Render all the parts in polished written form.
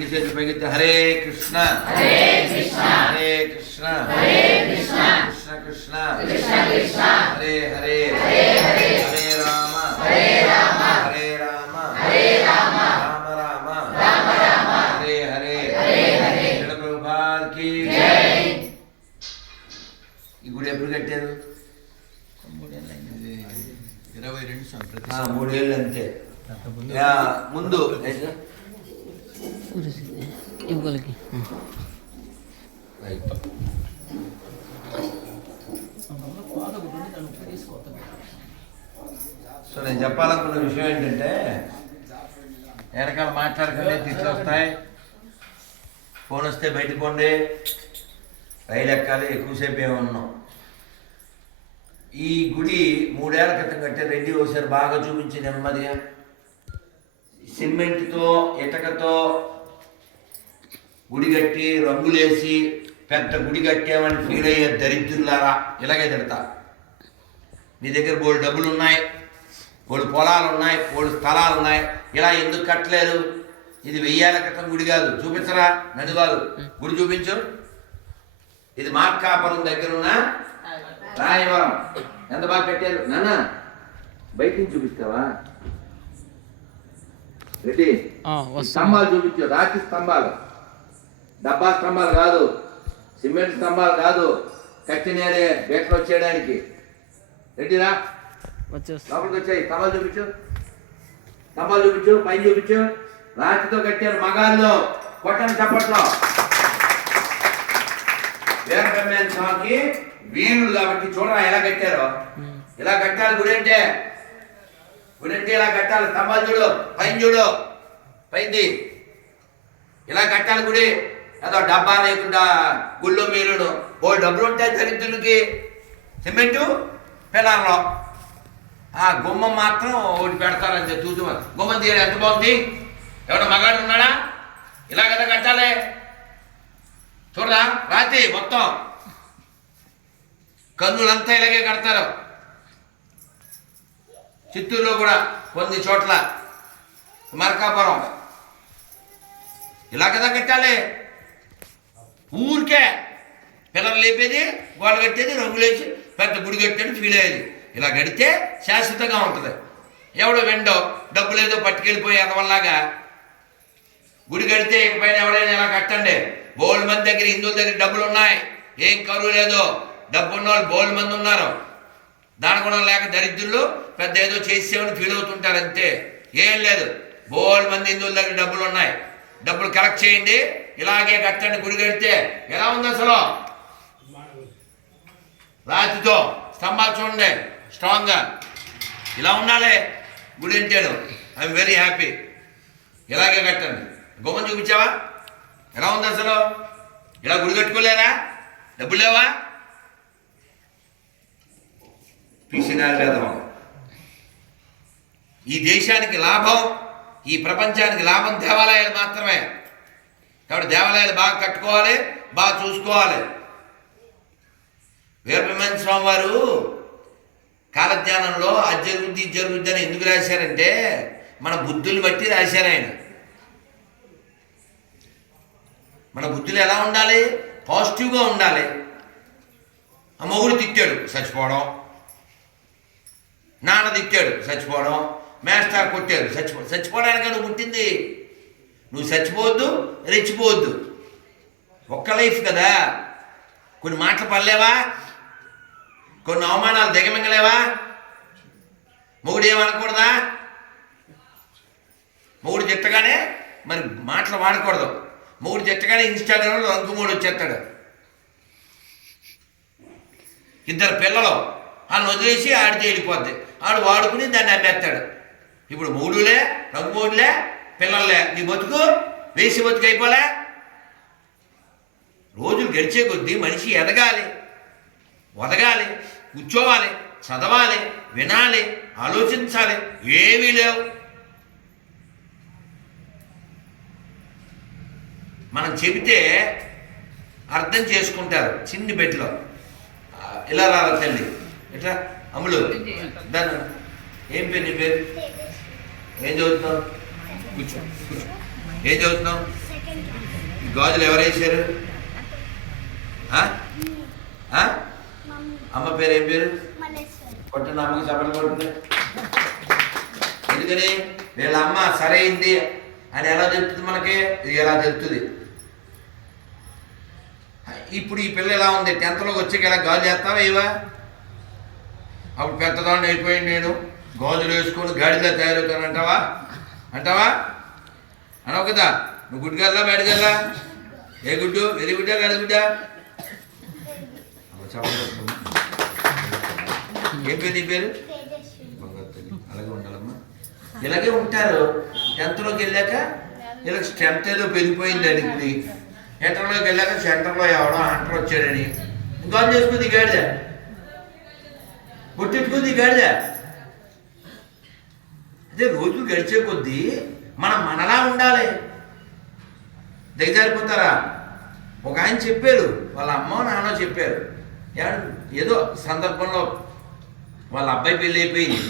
రెండు చేతులు పైకి హరే కృష్ణ హరే కృష్ణ హరే కృష్ణ హరే కృష్ణ కృష్ణ కృష్ణ కృష్ణ కృష్ణ హరే హరే హరే హరే హరే రామ హరే రామ హరే రామ హరే రామ రామ రామ రామ రామ హరే హరే హరే హరే శ్రీల ప్రభుపాద్కి జై. ఈ గుడి ఎప్పుడు కట్టారు? 22 3 ఏళ్ళు అంతే. ముందు ఇవ్వగలిగి సో నేను చెప్పాలనుకున్న విషయం ఏంటంటే వెనకాల మాట్లాడకండి, తిట్లు వస్తాయి, ఫోన్ వస్తే బయటికి పోండి, రైలు ఎక్కాలి, ఎక్కువసేపు ఏమి ఉన్నాం. ఈ గుడి 3 ఏళ్ల క్రితం కట్టే రెడ్డి ఒకసారి బాగా చూపించి నెమ్మదిగా సిమెంట్తో ఇటకతో గుడి కట్టి రంగులేసి పెద్ద గుడి కట్టామని ఫీల్ అయ్యే దరిద్రులారా ఇలాగే తిడతా. మీ దగ్గర బోల్డు డబ్బులు ఉన్నాయి, బోల్డు పొలాలు ఉన్నాయి, బోల్డు స్థలాలు ఉన్నాయి, ఇలా ఎందుకు కట్టలేరు? ఇది 1000 ఏళ్ల క్రితం గుడి కాదు. చూపించరా? నన్ను కాదు, గుడి చూపించు. ఇది మార్కాపురం దగ్గర ఉన్న రాయవరం. ఎంత బాగా కట్టారు నాన్న, బయట నుంచి చూపిస్తావా? రెడ్డి స్తంభాలు చూపించు, రాతి స్తంభాలు, డబ్బా స్తంభాలు కాదు, సిమెంట్ స్తంభాలు కాదు, కట్టినేరే గేట్లు వచ్చేయడానికి. రెడ్డిరా లోపలికి వచ్చాయి. స్తంభాలు చూపించు, స్తంభాలు చూపించు, పైన చూపించు. రాతితో కట్టారు మగాళ్ళు, కొట్టని చప్పట్లో. వీరబ్రహ్మేంద్ర స్వామికి వీరులు కాబట్టి చూడరా ఎలా కట్టారో. ఇలా కట్టాలి గుడి అంటే. గుడి అంటే ఇలా కట్టాలి. స్తంభాలు చూడు, పైన చూడు, పైంది ఇలా కట్టాలి గుడి. ఏదో డబ్బా లేకుండా గుళ్ళు మీరును ఓ డబ్బులు ఉంటాయి దరిద్రులకి. సిమెంటు పిల్లర్లో ఆ గుమ్మం మాత్రం ఒకటి పెడతారంటే చూసి గుమ్మం తీయడం ఎంత బాగుంది. ఎవడ మగాడు ఉన్నాడా? ఇలా కదా కట్టాలి. చూడరా రాతి మొత్తం కన్నులంతా ఇలాగే కడతారు. చిత్తూరులో కూడా కొన్ని చోట్ల, మార్కాపురం ఇలా కదా కట్టాలి. ఊరికే పిల్లలు లేపేది, గోడ కట్టేది, రంగులేసి పెద్ద గుడి కట్టేది ఫీల్ అయ్యేది. ఇలా కడితే శాశ్వతంగా ఉంటుంది. ఎవడో వెండో డబ్బులు ఏదో పట్టుకెళ్ళిపోయి అదవల్లాగా గుడి కడితే ఇకపైన ఎవడైనా ఇలా కట్టండి. బోల్డ్ మంది దగ్గర, హిందువుల దగ్గర డబ్బులు ఉన్నాయి, ఏం కరువు లేదు. డబ్బు ఉన్న వాళ్ళు బోల్డ్ మంది ఉన్నారు. దాని కూడా లేక దరిద్రులు పెద్ద ఏదో చేసేవని ఫీల్ అవుతుంటారు అంతే, ఏం లేదు. బోల్డ్ మంది హిందువుల దగ్గర డబ్బులు ఉన్నాయి. డబ్బులు కలెక్ట్ చేయండి, ఇలాగే కట్టండి. గుడి కడితే ఎలా ఉంది అసలు? రాతితో స్తంభాలు చూడండి స్ట్రాంగ్గా. ఇలా ఉండాలి గుడి అంటేను. I'm very happy. ఇలాగే కట్టండి. గుమ్మం చూపించావా? ఎలా ఉంది అసలు? ఇలా గుడి కట్టుకోలేరా? డబ్బులు లేవా? పిసినారు. ఈ దేశానికి లాభం, ఈ ప్రపంచానికి లాభం దేవాలయాలు మాత్రమే. కాబట్టి దేవాలయాలు బాగా కట్టుకోవాలి, బాగా చూసుకోవాలి. వీరబ్రహ్మేంద్ర స్వామి వారు కాలజ్ఞానంలో అది జరుగుద్ది ఇది జరుగుద్ది అని ఎందుకు రాశారంటే మన బుద్ధులు బట్టి రాశారు ఆయన. మన బుద్ధులు ఎలా ఉండాలి? పాజిటివ్గా ఉండాలి. ఆ మొగుడు తిట్టాడు చచ్చిపోవడం, నాన్న తిట్టాడు చచ్చిపోవడం, మేస్టార్ కొట్టాడు చచ్చిపోవడానికి నువ్వు పుట్టింది. నువ్వు చచ్చిపోవద్దు, రెచ్చిపోవద్దు. ఒక్క లైఫ్ కదా. కొన్ని మాటలు పడలేవా? కొన్ని అవమానాలు దిగమింగలేవా? మొగుడు ఏమనకూడదా? మొగుడు తిట్టగానే మరి మాటలు వాడకూడదు. మొగుడు తిట్టగానే ఇన్స్టాగ్రామ్లో రంకుమూడు వచ్చేస్తాడు. ఇద్దరు పిల్లలు వాళ్ళని వదిలేసి ఆడితే వెళ్ళిపోద్ది. ఆడు వాడుకుని దాన్ని అమ్మేస్తాడు. ఇప్పుడు మూడులే, రంగుమూడులే, పిల్లలే. నీ బతుకు వేసి బతుకు అయిపోలే. రోజులు గడిచే కొద్దీ మనిషి ఎదగాలి, ఒదగాలి, కూర్చోవాలి, చదవాలి, వినాలి, ఆలోచించాలి. ఏమీ లేవు. మనం చెబితే అర్థం చేసుకుంటారు. చిన్ని బెట్లో ఇలా రావాలి తల్లి, ఎట్లా అమ్ములు దాన్ని. ఏం పేరు నీ పేరు? ఏం చదువుతున్నావు? కూర్చో కూర్చో. ఏం చదువుతున్నావు? ఈ గాజులు ఎవరు వేసారు? అమ్మ పేరు ఏం పేరు? కొట్టండి, అమ్మకి చప్పట్లు కొట్టండి. ఎందుకని? వీళ్ళ అమ్మ సరైంది అని ఎలా తెలుస్తుంది మనకి? ఇది ఎలా తెలుస్తుంది? ఇప్పుడు ఈ పిల్ల ఎలా ఉంది? 10థ్లోకి వచ్చాక ఎలా గాజులు వేస్తావా ఇవా? అప్పుడు పెద్దదాన్ని అయిపోయింది, నేను గాజులు వేసుకొని గాడిలా తయారవుతాను అంటావా? అనవు కదా. నువ్వు గుడ్డుగల్లా బయటగల్లా? ఏ గుడ్డు? వెరీ గుడ్డా కాదు గుడ్డా? ఏం పేరు నీ పేరు? అలాగే ఉండాలమ్మా. ఇలాగే ఉంటారు. 10థ్లోకి వెళ్ళాక ఇలా స్ట్రెంత్ ఏదో పెరిగిపోయింది అని. ఇప్పుడు ఇంటర్లోకి వెళ్ళాక సెంటర్లో ఎవడో అంటర్ వచ్చాడని గాజులు చేసుకుంది గాడిద, పొట్టెట్టుకుంది గాడిద. అదే రోజులు గడిచే కొద్దీ మనం మనలా ఉండాలి. దిగజారిపోతారా? ఒక ఆయన చెప్పారు, వాళ్ళ అమ్మో నాన్నో చెప్పారు, ఏదో సందర్భంలో వాళ్ళ అబ్బాయి పెళ్ళి అయిపోయింది,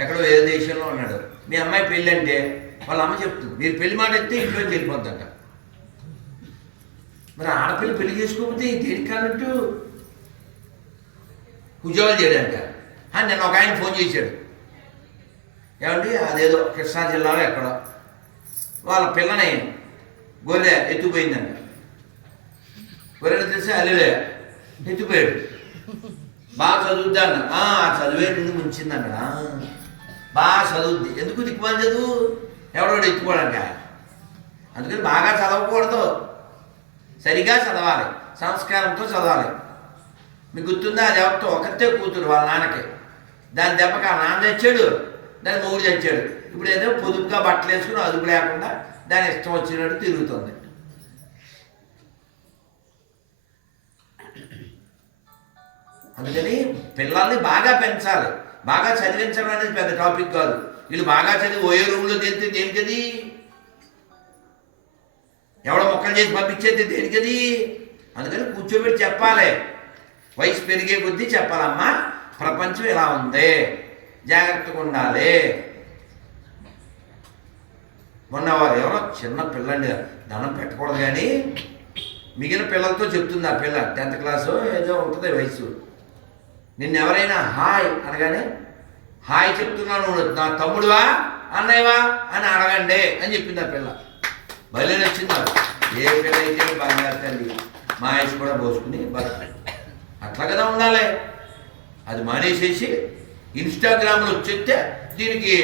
ఎక్కడో వేరే దేశంలో ఉన్నాడు. మీ అమ్మాయి పెళ్ళి అంటే వాళ్ళ అమ్మ చెప్తుంది, మీరు పెళ్లి మాట అయితే ఇంట్లోకి వెళ్ళిపోద్దంట. మరి ఆడపిల్ల పెళ్లి చేసుకోకపోతే దేనికి అన్నట్టు ఉద్యోగాలు చేయడానిక? నేను ఒక ఆయన ఫోన్ చేశాడు, ఏమండి అదేదో కృష్ణా జిల్లాలో ఎక్కడో వాళ్ళ పిల్లని గొర్రె ఎత్తుపోయిందంట. గొర్రెలు తెలిసి అల్లులే ఎత్తుపోయాడు. బాగా చదువుద్దా అన్న. చదివే నుండి ముంచిందంట. బాగా చదువుద్ది. ఎందుకు దిక్కుమని చదువు? ఎవడో ఎత్తుకోవడానికి. అందుకని బాగా చదవకూడదు, సరిగా చదవాలి, సంస్కారంతో చదవాలి. మీకు గుర్తుందా? అది ఎవరితో ఒకరితే కూతురు వాళ్ళ నాన్నకి. దాని దెబ్బకి ఆ నాన్న చచ్చాడు, దాని మొగుడు చచ్చాడు. ఇప్పుడు ఏదో పొదుపుగా బట్టలు వేసుకుని అదుపు లేకుండా దాని ఇష్టం వచ్చినట్టు తిరుగుతుంది. అందుకని పిల్లల్ని బాగా పెంచాలి. బాగా చదివించడం అనేది పెద్ద టాపిక్ కాదు. వీళ్ళు బాగా చదివి ఓయో రూమ్లో తెలితే దేనికది? ఎవడో మొక్కలు చేసి పంపించేది దేనికది? అందుకని కూర్చోబెట్టి చెప్పాలి. వయసు పెరిగే కొద్దీ చెప్పాలమ్మా, ప్రపంచం ఇలా ఉంది, జాగ్రత్తగా ఉండాలి. మొన్న వారు ఎవరో చిన్న పిల్లండి, దండం పెట్టకూడదు కానీ మిగిలిన పిల్లలతో చెప్తుంది. ఆ పిల్ల 10th క్లాసు ఏదో ఉంటుంది వయసు. నిన్ను ఎవరైనా హాయ్ అనగానే హాయ్ చెప్తున్నాను, నా తమ్ముడువా అన్నయ్యవా అని అడగండి అని చెప్పింది ఆ పిల్ల. భలే నచ్చింది నాకు. ఏ పిల్ల అయితే బాగా తల్లి మా ఆయుష్ కూడా పోసుకుని బతకాలి. అట్లా కదా ఉండాలి. అది మానేసేసి ఇన్స్టాగ్రామ్లో వచ్చేస్తే దీనికి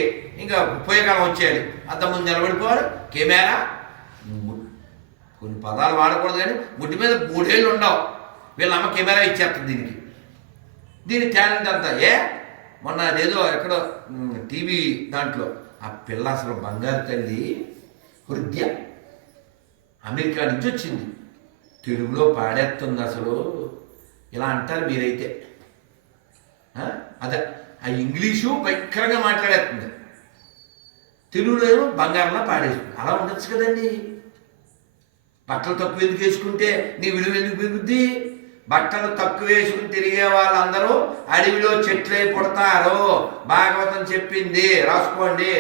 ఇంకా ఉపయోగం వచ్చేయాలి. అంత ముందు నిలబడిపోవాలి. కెమెరా, కొన్ని పదాలు వాడకూడదు కానీ ముడ్డి మీద 3 ఏళ్ళు ఉండవు. వీళ్ళ అమ్మ కెమెరా ఇచ్చేస్తుంది దీని టాలెంట్ అంతా. మొన్న అదేదో ఎక్కడో టీవీ దాంట్లో ఆ పిల్ల అసలు బంగారు తల్లి, హృదయ అమెరికా నుంచి వచ్చింది, తెలుగులో పాడేస్తుంది. అసలు ఇలా అంటారు మీరైతే. అదే ఆ ఇంగ్లీషు భయంకరంగా మాట్లాడేస్తుంది, తెలుగులో ఏమో బంగారంలో పాడేస్తుంది. అలా ఉండొచ్చు కదండి. బట్టలు తక్కువ ఎందుకు వేసుకుంటే నీ విలువ ఎందుకు పెరుగుద్ది? బట్టలు తక్కువ వేసుకుని తిరిగే వాళ్ళందరూ అడవిలో చెట్లే పుడతారు. భాగవతం చెప్పింది, రాసుకోండి.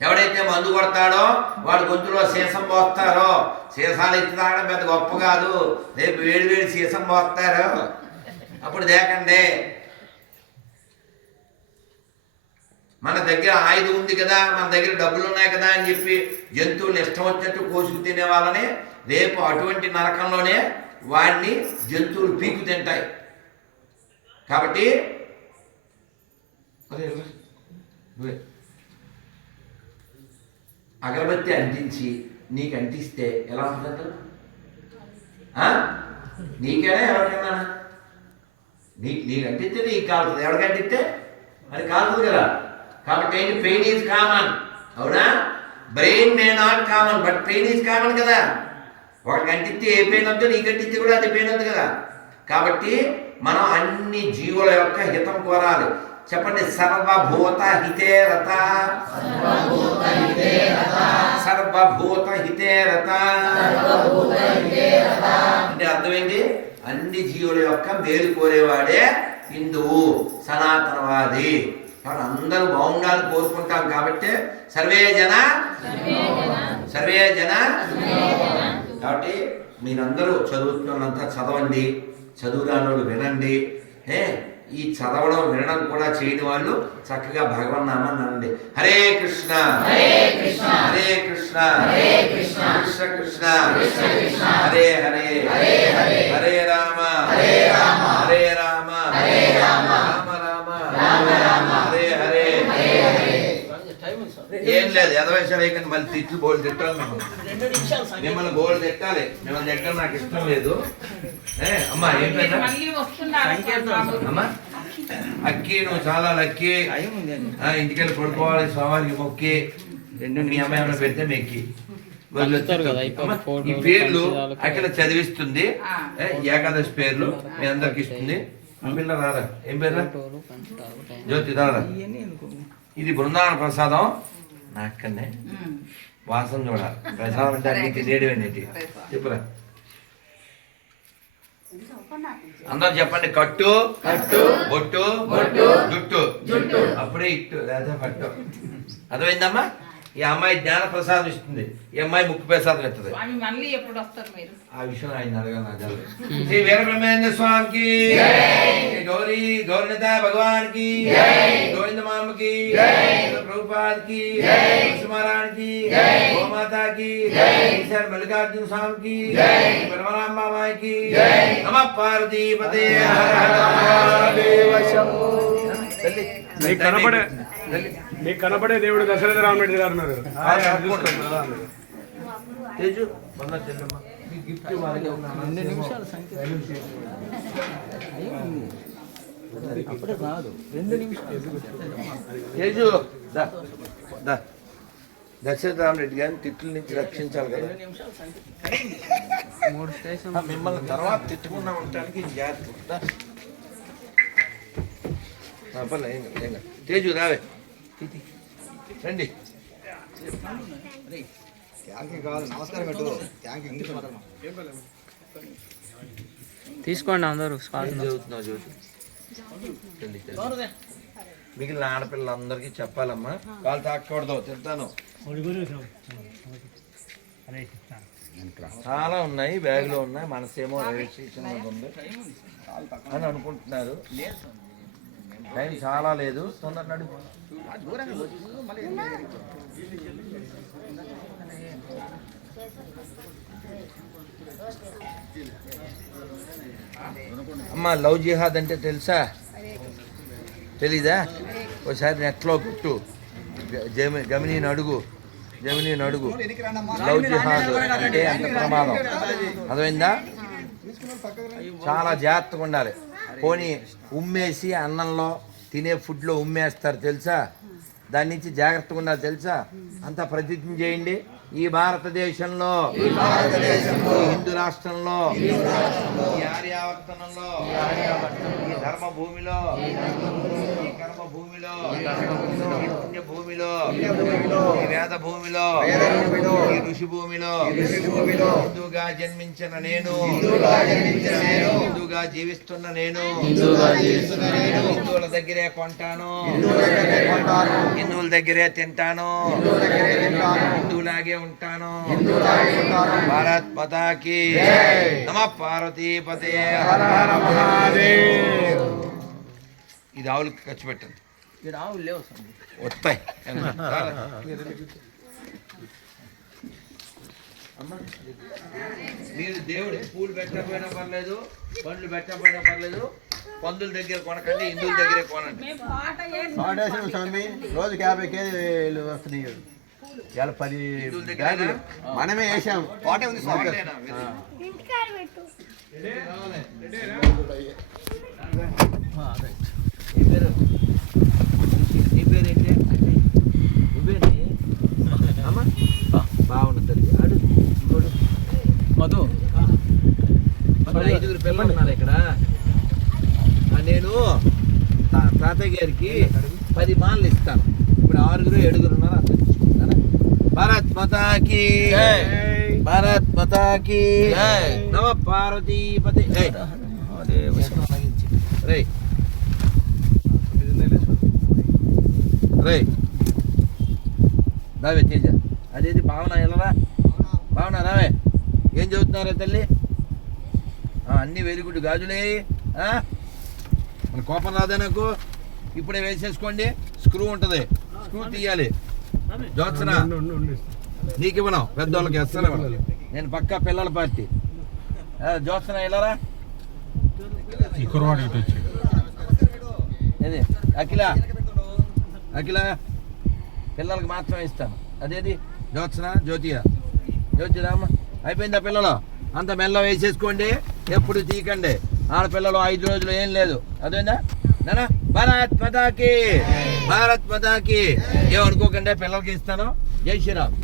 ఎవడైతే మందు కొడతాడో వాడు గొంతులో సీసం పోస్తారో. సీసాలు ఎత్తి తాగడం పెద్ద గొప్ప కాదు. రేపు వేడి వేడి సీసం పోస్తారు, అప్పుడు దేకండి. మన దగ్గర ఆయుధం ఉంది కదా, మన దగ్గర డబ్బులు ఉన్నాయి కదా అని చెప్పి జంతువులు ఇష్టం వచ్చినట్టు కోసుకు తినే వాళ్ళని రేపు అటువంటి నరకంలోనే వాడిని జంతువులు పీకు తింటాయి. కాబట్టి అగరబత్తి అంటించి నీకు అంటిస్తే ఎలా ఉంటుంది? నీకైనా ఎవరికైనా నీకు అంటిస్తే నీకు కాలుతుంది, ఎవరికి అంటిస్తే అది కాలుతుంది కదా. కాబట్టి ఏంటి? పెయిన్ ఈజ్ కామన్, అవునా? Brain may not common, but pain is common కదా. ఒకటి అంటిస్తే ఏ పెయిన్ వద్దో నీకు అంటిస్తే కూడా అదే పెయిన్ వద్దు కదా. కాబట్టి మనం అన్ని జీవుల యొక్క హితం కోరాలి. చెప్పండి, సర్వభూత హితే రత. సర్వభూత హితే రత అంటే అర్థమైంది? అన్ని జీవుల యొక్క మేలు కోరేవాడే హిందువు, సనాతనవాది. కాబట్టి అందరూ బాగుండాలని కోరుకుంటాం. కాబట్టి సర్వే జన సర్వే జన. కాబట్టి మీరందరూ చదువుతున్నంతా చదవండి, చదువు రానోళ్ళు వినండి. ఈ చదవడం వినడం కూడా చేయని వాళ్ళు చక్కగా భగవన్నామాన్ని అనండి. హరే కృష్ణ హరే కృష్ణ కృష్ణ కృష్ణ హరే హరే హరే రామ హరే రామ రామ రామ హరే హరే. ఏం లేదు ఎదవేశాలు అయ్యి మళ్ళీ తిట్లు బోల్డ్ తిట్టాలి మిమ్మల్ని బోల్డ్ తిట్టాలి. మిమ్మల్ని తిట్టడం నాకు ఇష్టం లేదు. అమ్మా ఏం పేరు అమ్మా? అక్కి నువ్వు చాలా లక్కి. ఇంటికెళ్ళి పడుకోవాలి, స్వామికి మొక్కి మీ అమ్మాయి ఏమైనా పెడితే మెక్కి. ఈ పేర్లు అక్కడ చదివిస్తుంది. ఏకాదశి పేర్లు మీ అందరికి ఇస్తుంది. పిల్ల రారా, ఏం పేరు? జ్యోతి రారా. ఇది బృందావన ప్రసాదం. నాకన్నే వాసన చూడాలి. ప్రసాదం అంటే అన్ని తినేటివి చెప్పురా. అందరూ చెప్పండి. కట్టు కట్టు బొట్టు బొట్టు జుట్టు జుట్టు అప్పుడే ఇట్టు లేదా పట్టు. అర్థమైందమ్మా? ఈ అమ్మాయి జ్ఞాన ప్రసాదం ఇస్తుంది, ఈ అమ్మాయి ముక్కు ప్రసాదం ఇస్తుంది. ఆ విషయం ఆయన అడగాలి. శ్రీ వీరబ్రహ్మేంద్ర స్వామికి, గౌరీ గౌరీనత భగవాన్ కి, గోవింద మామకి, ప్రభుపాద్కి, మహారాణికి, గోమాతాకి, ఈశ్వర్ మల్లికార్జున స్వామికి, పరమరాంబామాయికి. నమ పార్వతీపతే. మీకు కనపడే దేవుడు దశరథ రామరెడ్డి గారు ఉన్నారు. దశరథ రామరెడ్డి గారిని తిట్ల నుంచి రక్షించాలి కదా. మిమ్మల్ని తర్వాత తిట్టుకున్నా ఉండటానికి జాగ్రత్త. తేజు రావే రండి. తీసుకోండి అందరూ. చదువుతున్నావు జ్యోతి. మిగిలిన ఆడపిల్లలందరికీ చెప్పాలమ్మా, వాళ్ళు తాకూడదు, తింటాను. చాలా ఉన్నాయి, బ్యాగ్లో ఉన్నాయి. మనసేమో రైల్వే స్టేషన్ ఉంది అని అనుకుంటున్నారు. టైం చాలా లేదు, తొందర నడు. అమ్మా లవ్ జిహాద్ అంటే తెలుసా? తెలీదా? ఒకసారి నెట్లో కొట్టు, జమినీని అడుగు. లవ్ జిహాద్ అంటే అంత ప్రమాదం. అర్థమైందా? చాలా జాగ్రత్తగా ఉండాలి. పోనీ ఉమ్మేసి అన్నంలో తినే ఫుడ్లో ఉమ్మేస్తారు తెలుసా? దాని నుంచి జాగ్రత్తగా ఉండాలి తెలుసా? అంతా ప్రతిజ్ఞ చేయండి. ఈ భారతదేశంలో, ఈ హిందూ రాష్ట్రంలో, ఈ ఆర్యావర్తనంలో, ఈ ధర్మ భూమిలో, ఈ కర్మ భూమిలో, ఈ పుణ్య భూమిలో, ఈ వేద భూమిలో, ఈ ఋషి భూమిలో హిందూగా జన్మించిన నేను, హిందూగా జీవిస్తున్న నేను హిందువుల దగ్గరే కొంటాను, హిందువుల దగ్గరే తింటాను, హిందువులాగే ఉంటాను. భారత్ మాతాకి నమ పార్వతీపతే. ఇది ఆవులకు ఖర్చు పెట్టండి. వస్తాయి. మీరు దేవుడు పూలు పెట్టకపోయినా పర్లేదు, పండ్లు పెట్టకపోయినా పర్లేదు, పందుల దగ్గర కొనకండి, హిందువుల దగ్గరే కొనండి. స్వామి రోజుకి 50 కేజీలు వస్తున్నాయి. ఇలా 10 బ్యాగులు మనమే వేసాం. కోట ఉంది బాగుంటుంది. మధు 5 పిల్లలు ఉన్నారు ఇక్కడ. నేను తాతయ్య గారికి 10 మాలలు ఇస్తాను. ఇప్పుడు 6 7 ఉన్నారు. అంత తీసుకుంటాను. భారత్ మాతాకి, భారత్ మాతాకి నమ పార్వతీపతి. రై రై దావే తేజ అదేది భావన వెళ్ళరా, భావన రావే. ఏం చదువుతున్నారా తల్లి? అన్నీ వెరీ గుడ్. గాజులే. మన కోపం రాదా నాకు? ఇప్పుడే వేసేసుకోండి. స్క్రూ ఉంటుంది, స్క్రూ తీయాలి. జోత్సన నీకు ఇవ్వను, పెద్దోళ్ళకి అస్సలు ఇవ్వను. నేను పక్కా పిల్లల పార్టీ. జోత్సన వెళ్ళరా. ఏది అఖిల, అఖిల పిల్లలకి మాత్రమే ఇస్తాను. అదేది జోత్సన, జ్యోతియా, జ్యోతిరామ్మ. అయిపోయిందా పిల్లలు? అంత మెల్ల వేసేసుకోండి, ఎప్పుడు తీయకండి. ఆడపిల్లలు 5 రోజులు ఏం లేదు. అదేనా నానా? భారత్ మాతాకి, భారత్ మాతాకి. ఏమనుకోకండి, పిల్లలకి ఇస్తాను. జై శ్రీరామ్.